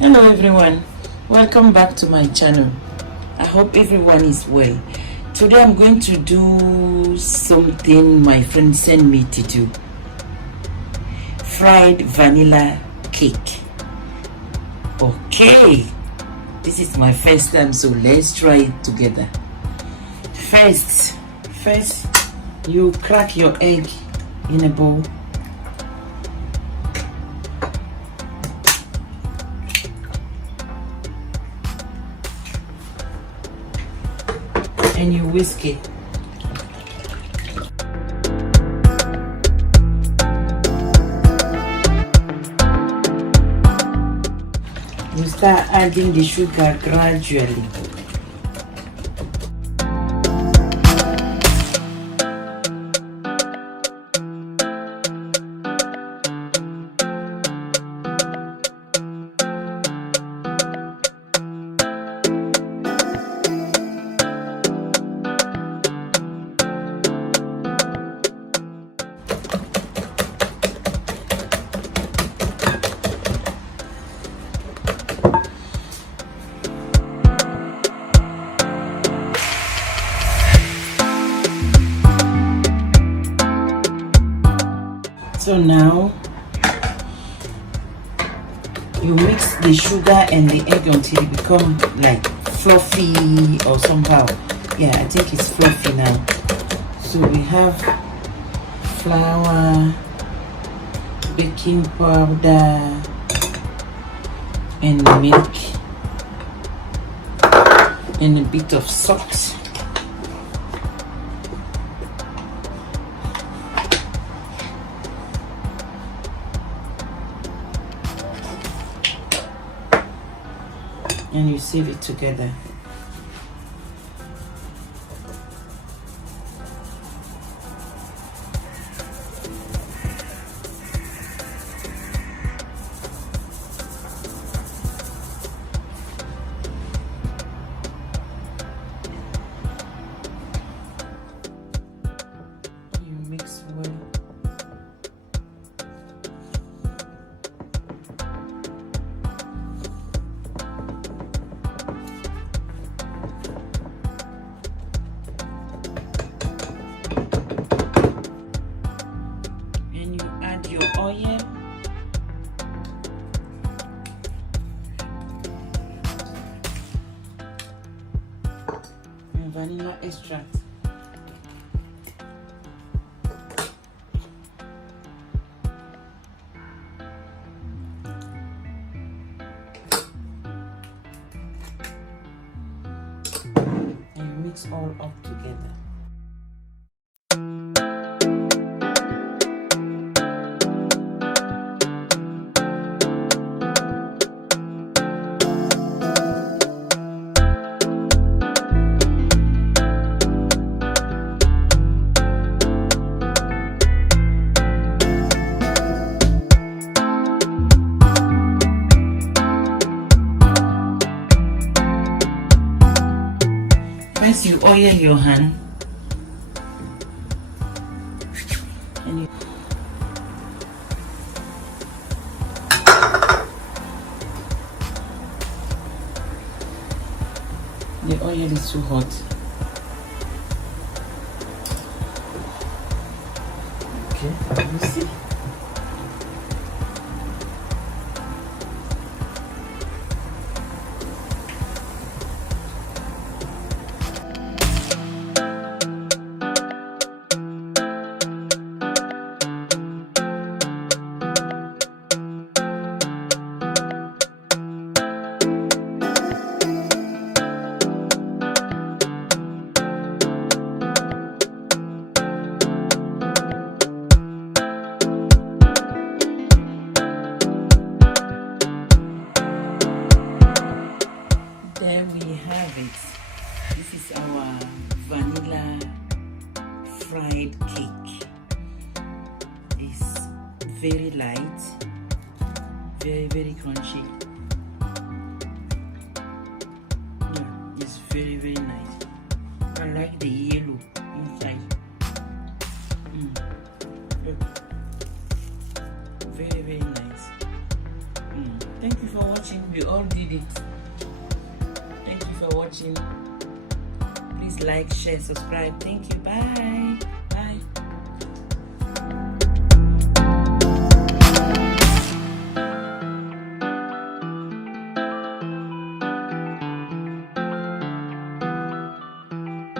Hello everyone, welcome back to my channel. I hope everyone is well. Today I'm going to do something my friend sent me to do. Fried vanilla cake. Okay, this is my first time, so let's try it together. First you crack your egg in a bowl. And you whisk it. You start adding the sugar gradually. So now you mix the sugar and the egg until it become like fluffy or somehow. Yeah, I think it's fluffy now. So we have flour, baking powder, and milk, and a bit of salt. And you sieve it together. You mix well. Oil and vanilla extract. And mix all up together. First you oil your hand and the oil is too hot. Okay, you see? There we have it. This is our vanilla fried cake. It's very light, very crunchy. Yeah, it's very nice. I like the yellow inside. Look. Very nice. Thank you for watching. watching. We all did it. Thank you for watching. Please like, share, subscribe. Thank you. Bye.